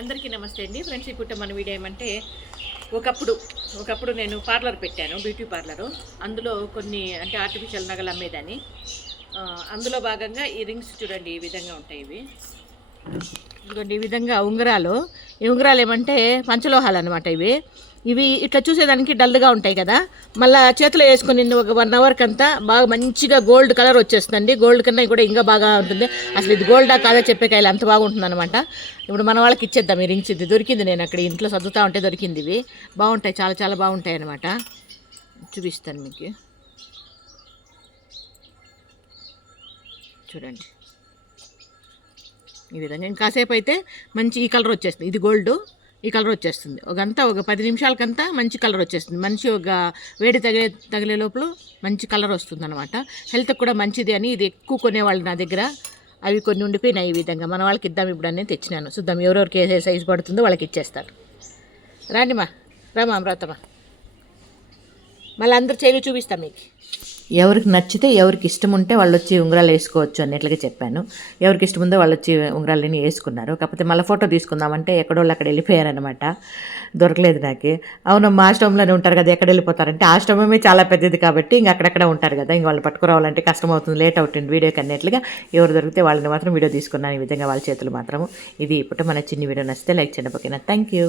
అందరికీ నమస్తే అండి ఫ్రెండ్స్. ఇప్పుడు మన వీడియో ఏమంటే ఒకప్పుడు నేను పార్లర్ పెట్టాను, బ్యూటీ పార్లరు. అందులో కొన్ని అంటే ఆర్టిఫిషియల్ నగలు అమ్మేదాన్ని. అందులో భాగంగా ఈ రింగ్స్ చూడండి, ఈ విధంగా ఉంటాయి. ఇదిగోండి ఈ విధంగా ఈ ఉంగరాలు ఏమంటే పంచలోహాలు అనమాట. ఇవి ఇట్లా చూసేదానికి డల్గా ఉంటాయి కదా, మళ్ళీ చేతిలో వేసుకుని ఒక 1 అవర్కి అంతా బాగా మంచిగా గోల్డ్ కలర్ వచ్చేస్తుందండి. గోల్డ్ కన్నా కూడా ఇంకా బాగా ఉంటుంది. అసలు ఇది గోల్డా కాదా చెప్పే కాయలు అంత బాగుంటుంది అనమాట. ఇప్పుడు మన వాళ్ళకి ఇచ్చేద్దాం ఈ రింగ్స్. ఇది దొరికింది, నేను అక్కడ ఇంట్లో చదువుతూ ఉంటే దొరికింది. ఇవి బాగుంటాయి, చాలా చాలా బాగుంటాయి అనమాట. చూపిస్తాను మీకు, చూడండి ఈ విధంగా. ఇంకాసేపు అయితే మంచి ఈ కలర్ వచ్చేస్తుంది. ఇది గోల్డ్, ఈ కలర్ వచ్చేస్తుంది. ఒక 10 నిమిషాలకంతా మంచి కలర్ వచ్చేస్తుంది. మంచి ఒక వేడి తగిలే లోపల మంచి కలర్ వస్తుంది అనమాట. హెల్త్కి కూడా మంచిది అని ఇది ఎక్కువ కొనేవాళ్ళు నా దగ్గర. అవి కొన్ని ఉండిపోయినాయి. ఈ విధంగా మన వాళ్ళకి ఇద్దాం ఇప్పుడు అనేది తెచ్చినాను. చూద్దాం ఎవరెవరికి ఏ సైజు పడుతుందో వాళ్ళకి ఇచ్చేస్తారు. రాండిమా, రామా అమృతమా, మళ్ళీ అందరు చేయి చూపిస్తాం మీకు. ఎవరికి నచ్చితే, ఎవరికి ఇష్టం ఉంటే వాళ్ళు వచ్చి ఉంగరాలు వేసుకోవచ్చు అన్నట్లుగా చెప్పాను. ఎవరికి ఇష్టం ఉందో వాళ్ళు వచ్చి ఉంగరాలని వేసుకున్నారు. కాకపోతే మళ్ళీ ఫోటో తీసుకుందామంటే ఎక్కడోళ్ళు అక్కడ వెళ్ళిపోయారనమాట. దొరకలేదు నాకు. అవును, మా ఆశ్రమంలోనే ఉంటారు కదా, ఎక్కడ వెళ్ళిపోతారంటే ఆశ్రమమే చాలా పెద్దది కాబట్టి ఇంక అక్కడక్కడ ఉంటారు కదా, ఇంక వాళ్ళు పట్టుకురావాలంటే కష్టం అవుతుంది, లేట్ అవుతుంది వీడియోకి అన్నట్లుగా. ఎవరు దొరికితే వాళ్ళని మాత్రం వీడియో తీసుకున్నాను. ఈ విధంగా వాళ్ళ చేతులు మాత్రము. ఇది ఇప్పుడు మన చిన్న వీడియో నచ్చితే లైక్ చేయండి. ఓకేనా? Thank you.